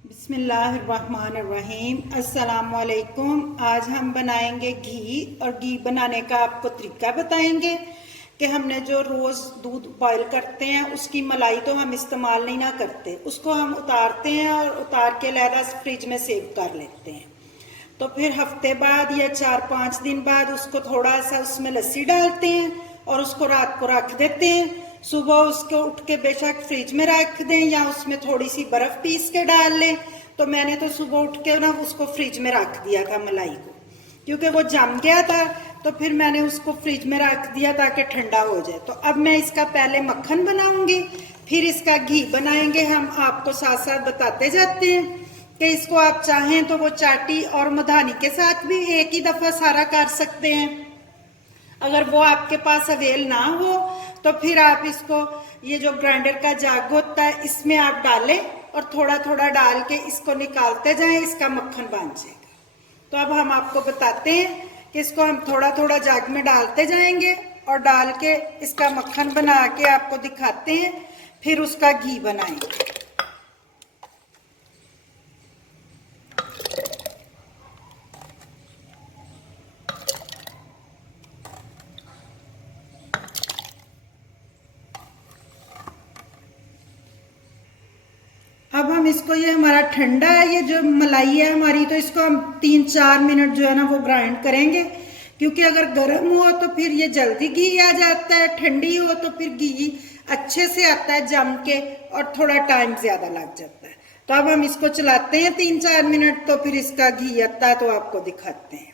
बिस्मिल्लाहिर्रहमानिर्रहीम। अस्सलामुअलैकुम। आज हम बनाएंगे घी, और घी बनाने का आपको तरीका बताएंगे कि हमने जो रोज़ दूध बॉयल करते हैं उसकी मलाई तो हम इस्तेमाल नहीं ना करते, उसको हम उतारते हैं और उतार के अलहदा फ्रिज में सेव कर लेते हैं। तो फिर हफ्ते बाद या 4-5 दिन बाद उसको थोड़ा सा उसमें लस्सी डालते हैं और उसको रात को रख देते हैं। सुबह उसको उठ के बेशक फ्रिज में रख दें या उसमें थोड़ी सी बर्फ पीस के डाल लें। तो मैंने तो सुबह उठ के ना उसको फ्रिज में रख दिया था मलाई को, क्योंकि वो जम गया था। तो फिर मैंने उसको फ्रिज में रख दिया ताकि ठंडा हो जाए। तो अब मैं इसका पहले मक्खन बनाऊंगी, फिर इसका घी बनाएंगे। हम आपको साथ साथ बताते जाते हैं कि इसको आप चाहें तो वो चाटी और मधानी के साथ भी एक ही दफा सारा कर सकते हैं। अगर वो आपके पास अवेल ना हो तो फिर आप इसको, ये जो ग्राइंडर का जाग होता है, इसमें आप डालें और थोड़ा थोड़ा डाल के इसको निकालते जाएं, इसका मक्खन बन जाएगा। तो अब हम आपको बताते हैं कि इसको हम थोड़ा थोड़ा जाग में डालते जाएंगे और डाल के इसका मक्खन बना के आपको दिखाते हैं, फिर उसका घी बनाएंगे। अब हम इसको, ये हमारा ठंडा है, ये जो मलाई है हमारी, तो इसको हम 3-4 मिनट जो है ना वो ग्राइंड करेंगे। क्योंकि अगर गर्म हो तो फिर ये जल्दी घी आ जाता है, ठंडी हो तो फिर घी अच्छे से आता है जम के और थोड़ा टाइम ज्यादा लग जाता है। तो अब हम इसको चलाते हैं 3-4 मिनट, तो फिर इसका घी आता है तो आपको दिखाते हैं।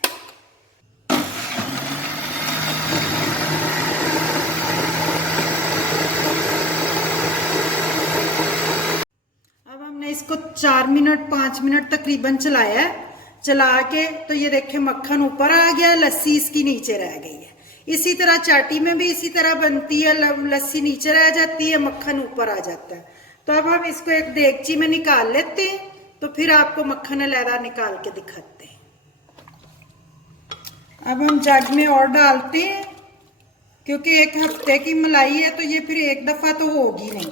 इसको 4 मिनट 5 मिनट तकरीबन चलाया है। चला के तो ये देखे मक्खन ऊपर आ गया, लस्सी इसकी नीचे रह गई है। इसी तरह चाटी में भी इसी तरह बनती है, लस्सी नीचे रह जाती है, मक्खन ऊपर आ जाता है। तो अब हम इसको एक देगची में निकाल लेते हैं, तो फिर आपको मक्खन अलहदा निकाल के दिखाते हैं। अब हम जग में और डालते हैं, क्योंकि एक हफ्ते की मलाई है तो ये फिर एक दफा तो होगी नहीं,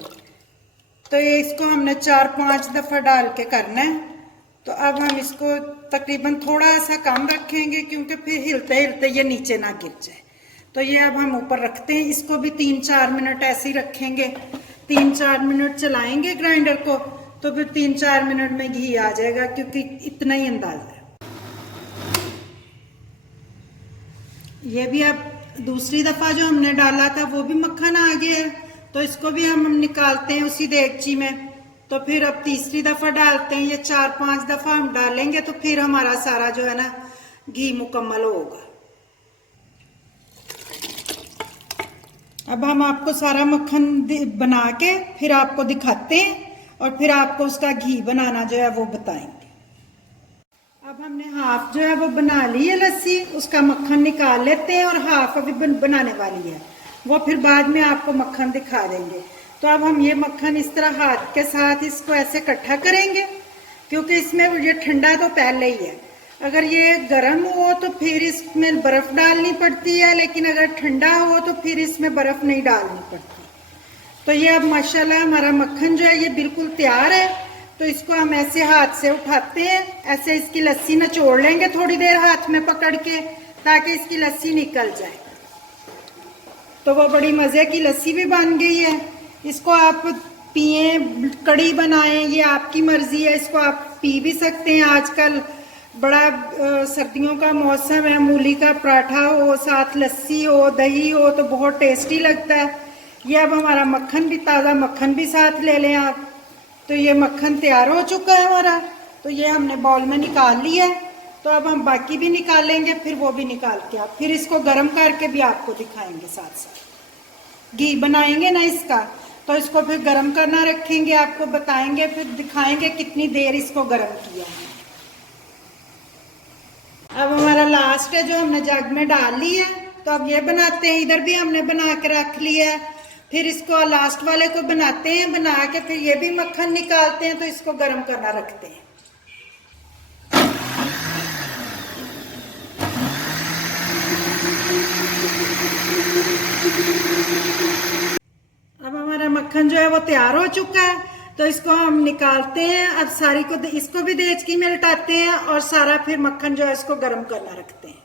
तो ये इसको हमने 4-5 दफा डाल के करना है। तो अब हम इसको तकरीबन थोड़ा सा कम रखेंगे, क्योंकि फिर हिलते हिलते ये नीचे ना गिर जाए। तो ये अब हम ऊपर रखते हैं, इसको भी 3-4 मिनट ऐसे ही रखेंगे। 3-4 मिनट चलाएंगे ग्राइंडर को, तो फिर 3-4 मिनट में घी आ जाएगा, क्योंकि इतना ही अंदाजा है। ये भी अब दूसरी दफा जो हमने डाला था वो भी मक्खन आ गया है, तो इसको भी हम निकालते हैं उसी देगची में। तो फिर अब तीसरी दफा डालते हैं, ये 4-5 दफा हम डालेंगे तो फिर हमारा सारा जो है ना घी मुकम्मल होगा। अब हम आपको सारा मक्खन बना के फिर आपको दिखाते हैं और फिर आपको उसका घी बनाना जो है वो बताएंगे। अब हमने हाफ जो है वो बना ली है लस्सी, उसका मक्खन निकाल लेते हैं, और हाफ अभी बनाने वाली है, वो फिर बाद में आपको मक्खन दिखा देंगे। तो अब हम ये मक्खन इस तरह हाथ के साथ इसको ऐसे इकट्ठा करेंगे, क्योंकि इसमें ये ठंडा तो पहले ही है। अगर ये गर्म हो तो फिर इसमें बर्फ डालनी पड़ती है, लेकिन अगर ठंडा हो तो फिर इसमें बर्फ नहीं डालनी पड़ती। तो ये अब माशाल्लाह हमारा मक्खन जो है ये बिल्कुल तैयार है। तो इसको हम ऐसे हाथ से उठाते हैं, ऐसे इसकी लस्सी निचोड़ लेंगे थोड़ी देर हाथ में पकड़ के, ताकि इसकी लस्सी निकल जाए। तो वो बड़ी मज़े की लस्सी भी बन गई है। इसको आप पिए, कड़ी बनाएं, ये आपकी मर्जी है। इसको आप पी भी सकते हैं। आजकल बड़ा सर्दियों का मौसम है, मूली का पराठा हो, साथ लस्सी हो, दही हो, तो बहुत टेस्टी लगता है। ये अब हमारा मक्खन भी, ताज़ा मक्खन भी साथ ले लें आप। तो ये मक्खन तैयार हो चुका है हमारा, तो ये हमने बाउल में निकाल लिया है। तो अब हम बाकी भी निकालेंगे, फिर वो भी निकाल के आप फिर इसको गर्म करके भी आपको दिखाएंगे। साथ साथ घी बनाएंगे ना इसका, तो इसको फिर गर्म करना रखेंगे, आपको बताएंगे, फिर दिखाएंगे कितनी देर इसको गर्म किया है। अब हमारा लास्ट है जो हमने जग में डाल ली है, तो अब ये बनाते हैं। इधर भी हमने बना के रख लिया है, फिर इसको लास्ट वाले को बनाते हैं। बना के फिर ये भी मक्खन निकालते हैं, तो इसको गर्म करना रखते हैं। अब हमारा मक्खन जो है वो तैयार हो चुका है, तो इसको हम निकालते हैं। अब सारी को इसको भी देचकी में लटाते हैं और सारा फिर मक्खन जो है इसको गर्म करना रखते हैं।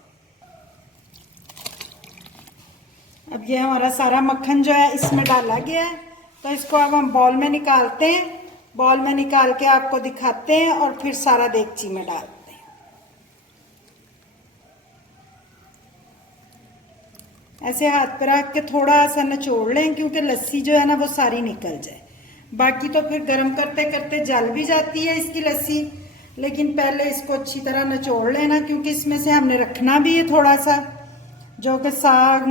अब ये हमारा सारा मक्खन जो है इसमें डाला गया है, तो इसको अब हम बॉल में निकालते हैं। बॉल में निकाल के आपको दिखाते हैं और फिर सारा देगची में डालते हैं। ऐसे हाथ पे रख के थोड़ा सा निचोड़ लें, क्योंकि लस्सी जो है ना वो सारी निकल जाए। बाकी तो फिर गर्म करते करते जल भी जाती है इसकी लस्सी, लेकिन पहले इसको अच्छी तरह निचोड़ लेना, क्योंकि इसमें से हमने रखना भी है थोड़ा सा, जो कि साग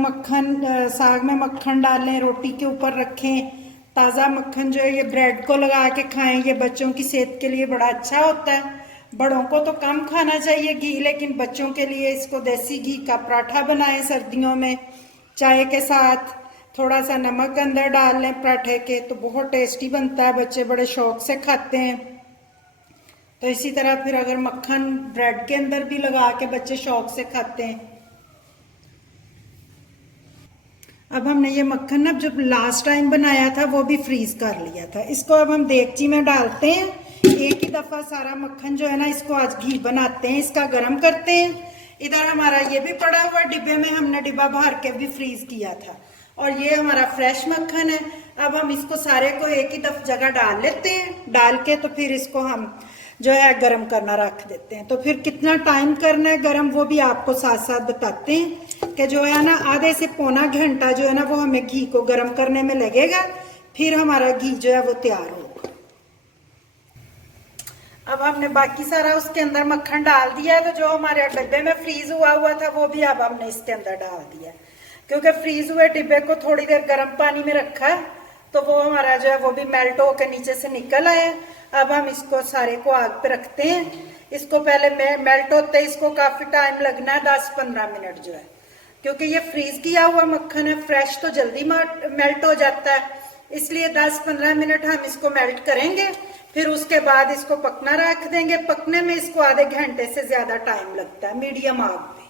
में मक्खन डालें, रोटी के ऊपर रखें। ताज़ा मक्खन जो है ये ब्रेड को लगा के खाएं, ये बच्चों की सेहत के लिए बड़ा अच्छा होता है। बड़ों को तो कम खाना चाहिए घी, लेकिन बच्चों के लिए इसको देसी घी का पराठा बनाएं सर्दियों में चाय के साथ। थोड़ा सा नमक अंदर डाल लें पराठे के, तो बहुत टेस्टी बनता है, बच्चे बड़े शौक से खाते हैं। तो इसी तरह फिर अगर मक्खन ब्रेड के अंदर भी लगा के बच्चे शौक से खाते हैं। अब हमने ये मक्खन ना जब लास्ट टाइम बनाया था वो भी फ्रीज कर लिया था। इसको अब हम देगची में डालते हैं। एक ही दफा सारा मक्खन जो है ना इसको आज घी बनाते हैं, इसका गर्म करते हैं। इधर हमारा ये भी पड़ा हुआ डिब्बे में, हमने डिब्बा भर के भी फ्रीज किया था, और ये हमारा फ्रेश मक्खन है। अब हम इसको सारे को एक ही जगह डाल लेते हैं। डाल के तो फिर इसको हम जो है गर्म करना रख देते हैं। तो फिर कितना टाइम करना है गर्म वो भी आपको साथ साथ बताते हैं कि जो है ना आधे से पौना घंटा जो है ना वो हमें घी को गर्म करने में लगेगा, फिर हमारा घी जो है वो तैयार होगा। अब हमने बाकी सारा उसके अंदर मक्खन डाल दिया है, तो जो हमारे डिब्बे में फ्रीज हुआ था वो भी अब हमने इसके अंदर डाल दिया, क्योंकि फ्रीज हुए डिब्बे को थोड़ी देर गर्म पानी में रखा है, तो वो हमारा जो है वो भी मेल्ट होकर नीचे से निकल आया। अब हम इसको सारे को आग पे रखते हैं। इसको पहले मेल्ट होते इसको काफी टाइम लगना है, 10-15 मिनट जो है, क्योंकि ये फ्रीज किया हुआ मक्खन है, फ्रेश तो जल्दी मेल्ट हो जाता है, इसलिए 10-15 मिनट हम इसको मेल्ट करेंगे। फिर उसके बाद इसको पकना रख देंगे। पकने में इसको आधे घंटे से ज्यादा टाइम लगता है मीडियम आग पे,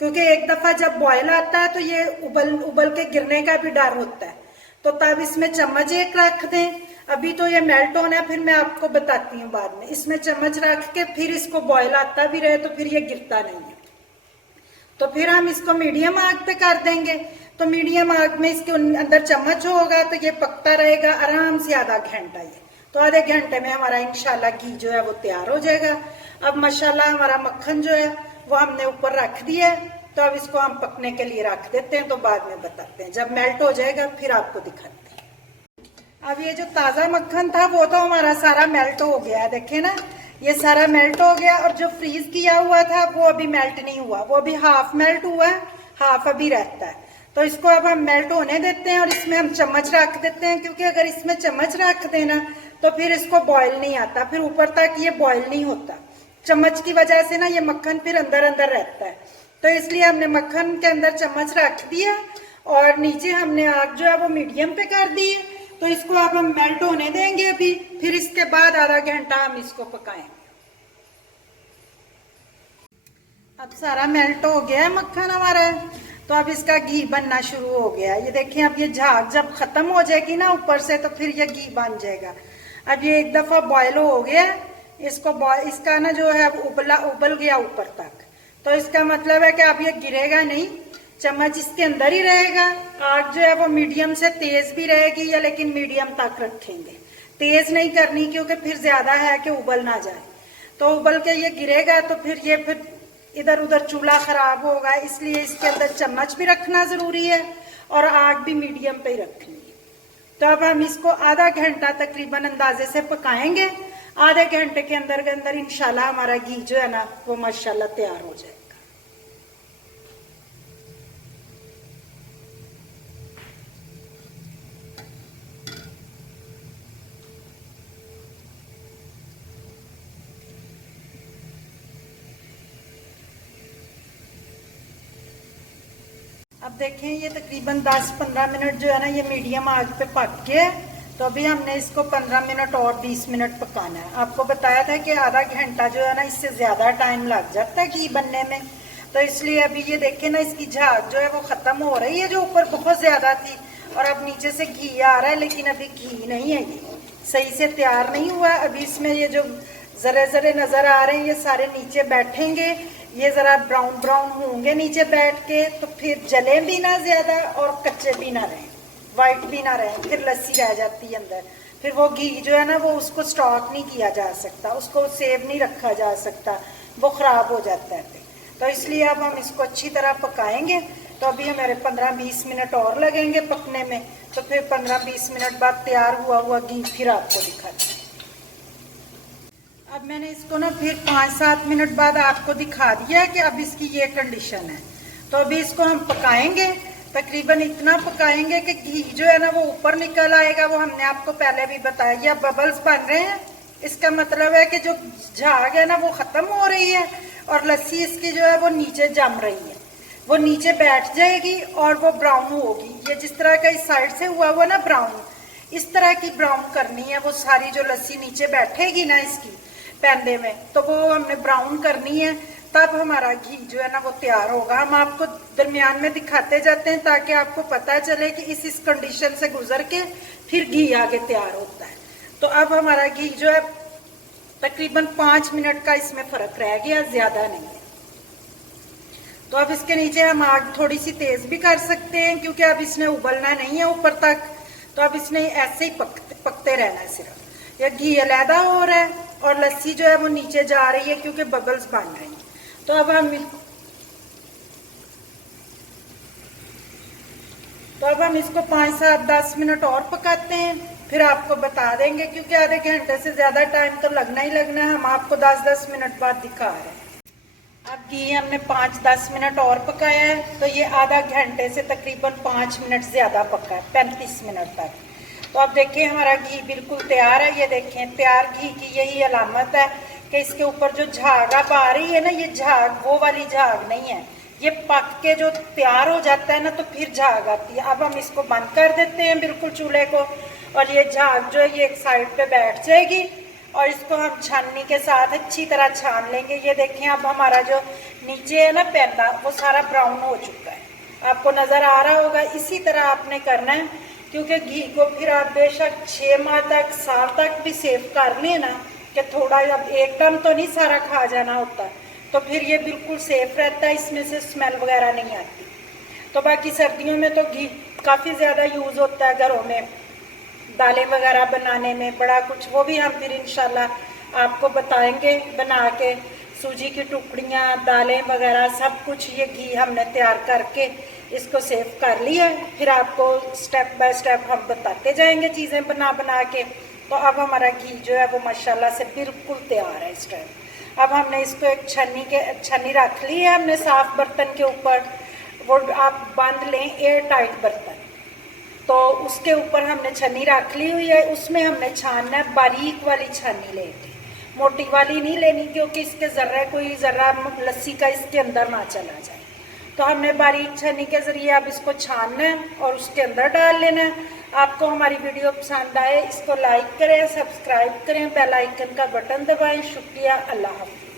क्योंकि एक दफा जब बॉयल आता है तो ये उबल के गिरने का भी डर होता है। तो तब इसमें चम्मच एक रख दें। अभी तो ये मेल्ट होना है, फिर मैं आपको बताती हूँ बाद में। इसमें चम्मच रख के फिर इसको बॉयल आता भी रहे तो फिर ये गिरता नहीं है। तो फिर हम इसको मीडियम आग पे कर देंगे। तो मीडियम आग में इसके अंदर चम्मच होगा तो ये पकता रहेगा आराम से आधा घंटा। ये तो आधे घंटे में हमारा इंशाल्लाह घी जो है वो तैयार हो जाएगा। अब माशाल्लाह हमारा मक्खन जो है वो हमने ऊपर रख दिया है, तो अब इसको हम पकने के लिए रख देते हैं, तो बाद में बताते हैं। जब मेल्ट हो जाएगा फिर आपको दिखाते हैं। अब ये जो ताज़ा मक्खन था वो तो हमारा सारा मेल्ट हो गया है, देखे ना ये सारा मेल्ट हो गया। और जो फ्रीज किया हुआ था वो अभी मेल्ट नहीं हुआ, वो अभी हाफ मेल्ट हुआ है, हाफ अभी रहता है। तो इसको अब हम मेल्ट होने देते हैं और इसमें हम चम्मच रख देते हैं, क्योंकि अगर इसमें चम्मच रख देना तो फिर इसको बॉयल नहीं आता, फिर ऊपर तक ये बॉयल नहीं होता। चम्मच की वजह से ना ये मक्खन फिर अंदर अंदर रहता है, तो इसलिए हमने मक्खन के अंदर चम्मच रख दिया और नीचे हमने आग जो है वो मीडियम पे कर दी है। तो इसको अब हम मेल्ट होने देंगे अभी, फिर इसके बाद आधा घंटा हम इसको पकाएंगे। अब सारा मेल्ट हो गया है मक्खन हमारा, तो अब इसका घी बनना शुरू हो गया। ये देखें अब ये झाग जब खत्म हो जाएगी ना ऊपर से तो फिर ये घी बन जाएगा। अब ये एक दफा बॉयल हो गया, इसका ना जो है उबल गया ऊपर तक, तो इसका मतलब है कि अब ये गिरेगा नहीं, चम्मच इसके अंदर ही रहेगा। आग जो है वो मीडियम से तेज भी रहेगी, या लेकिन मीडियम तक रखेंगे, तेज नहीं करनी क्योंकि फिर ज्यादा है कि उबल ना जाए। तो उबल के ये गिरेगा तो फिर इधर उधर चूल्हा खराब होगा, इसलिए इसके अंदर चम्मच भी रखना जरूरी है और आग भी मीडियम पे ही रखनी है। तो अब हम इसको आधा घंटा तकरीबन अंदाजे से पकाएंगे। आधे घंटे के अंदर इंशाल्लाह हमारा घी जो है ना वो माशाल्लाह तैयार हो जाएगा। अब देखें ये तकरीबन 10-15 मिनट जो है ना ये मीडियम आग पे पक गया। तो अभी हमने इसको 15 मिनट और 20 मिनट पकाना है। आपको बताया था कि आधा घंटा जो है ना इससे ज्यादा टाइम लग जाता है घी बनने में, तो इसलिए अभी ये देखें ना इसकी झाग जो है वो खत्म हो रही है, जो ऊपर बहुत ज्यादा थी और अब नीचे से घी आ रहा है, लेकिन अभी घी नहीं है, ये सही से तैयार नहीं हुआ। अभी इसमें ये जो जरे जरे नज़र आ रहे हैं ये सारे नीचे बैठेंगे, ये ज़रा ब्राउन ब्राउन होंगे नीचे बैठ के, तो फिर जले भी ना ज़्यादा और कच्चे भी ना रहें, वाइट भी ना रहें, फिर लस्सी रह जाती है अंदर। फिर वो घी जो है ना वो उसको स्टॉक नहीं किया जा सकता, उसको सेव नहीं रखा जा सकता, वो ख़राब हो जाता है। तो इसलिए अब हम इसको अच्छी तरह पकाएंगे। तो अभी हमारे 15-20 मिनट और लगेंगे पकने में, तो फिर 15-20 मिनट बाद तैयार हुआ हुआ घी फिर आपको दिखाते हैं। अब मैंने इसको ना फिर 5-7 मिनट बाद आपको दिखा दिया कि अब इसकी ये कंडीशन है। तो अभी इसको हम पकाएंगे, तकरीबन इतना पकाएंगे कि घी जो है ना वो ऊपर निकल आएगा। वो हमने आपको पहले भी बताया, बबल्स बन रहे हैं, इसका मतलब है कि जो झाग है ना वो ख़त्म हो रही है और लस्सी इसकी जो है वो नीचे जम रही है, वो नीचे बैठ जाएगी और वो ब्राउन होगी। ये जिस तरह का इस साइड से हुआ हुआ ना ब्राउन, इस तरह की ब्राउन करनी है। वो सारी जो लस्सी नीचे बैठेगी ना इसकी पैंदे में, तो वो हमने ब्राउन करनी है, तब हमारा घी जो है ना वो तैयार होगा। हम आपको दरमियान में दिखाते जाते हैं ताकि आपको पता चले कि इस कंडीशन से गुजर के फिर घी आगे तैयार होता है। तो अब हमारा घी जो है तकरीबन 5 मिनट का इसमें फ़र्क रह गया, ज़्यादा नहीं है। तो अब इसके नीचे हम आग थोड़ी सी तेज़ भी कर सकते हैं, क्योंकि अब इसने उबलना नहीं है ऊपर तक, तो अब इसने ऐसे ही पकते रहना है। सिर्फ ये घी अलहदा हो रहा है और लस्सी जो है वो नीचे जा रही है क्योंकि बबल्स बन रही हैं। तो अब हम इसको 5-7-10 मिनट और पकाते हैं, फिर आपको बता देंगे, क्योंकि आधे घंटे से ज़्यादा टाइम तो लगना ही लगना है। हम आपको 10-10 मिनट बाद दिखा रहे हैं। अब घी हमने 5-10 मिनट और पकाया है, तो ये आधा घंटे से तकरीबन 5 मिनट ज़्यादा पका है, 35 मिनट तक। तो अब देखिए हमारा घी बिल्कुल तैयार है। ये देखें, तैयार घी की यही अलामत है कि इसके ऊपर जो झाग अब आ रही है ना, ये झाग वो वाली झाग नहीं है, ये पक के जो तैयार हो जाता है ना तो फिर झाग आती है। अब हम इसको बंद कर देते हैं बिल्कुल चूल्हे को, और ये झाग जो है ये एक साइड पे बैठ जाएगी और इसको हम छाननी के साथ अच्छी तरह छान लेंगे। ये देखें अब हमारा जो नीचे है ना पैंदा वो सारा ब्राउन हो चुका है, आपको नज़र आ रहा होगा। इसी तरह आपने करना है, क्योंकि घी को फिर आप बेशक 6 माह तक, साल तक भी सेव कर लें ना, कि थोड़ा अब एकदम तो नहीं सारा खा जाना होता, तो फिर ये बिल्कुल सेफ रहता है, इसमें से स्मेल वगैरह नहीं आती। तो बाकी सर्दियों में तो घी काफ़ी ज़्यादा यूज़ होता है घरों में, दालें वगैरह बनाने में बड़ा कुछ, वो भी हम फिर इंशाल्लाह आपको बताएंगे बना के। सूजी की टुकड़ियाँ, दालें वगैरह सब कुछ ये घी हमने तैयार करके इसको सेव कर लिया है, फिर आपको स्टेप बाय स्टेप हम बताते जाएंगे चीज़ें बना बना के। तो अब हमारा घी जो है वो माशाल्लाह से बिल्कुल तैयार है इस टाइम। अब हमने इसको एक छन्नी रख ली है हमने साफ़ बर्तन के ऊपर, वो आप बांध लें एयर टाइट बर्तन, तो उसके ऊपर हमने छन्नी रख ली हुई है। उसमें हमने छानना है, बारीक वाली छन्नी लेके, मोटी वाली नहीं लेनी, क्योंकि इसके कोई ज़र्रा लस्सी का इसके अंदर ना चला जाए। तो हमने बारीक छन्नी के ज़रिए अब इसको छानना है और उसके अंदर डाल लेना है। आपको हमारी वीडियो पसंद आए इसको लाइक करें, सब्सक्राइब करें, बेल आइकन का बटन दबाएं। शुक्रिया, अल्लाह हाफ़िज़।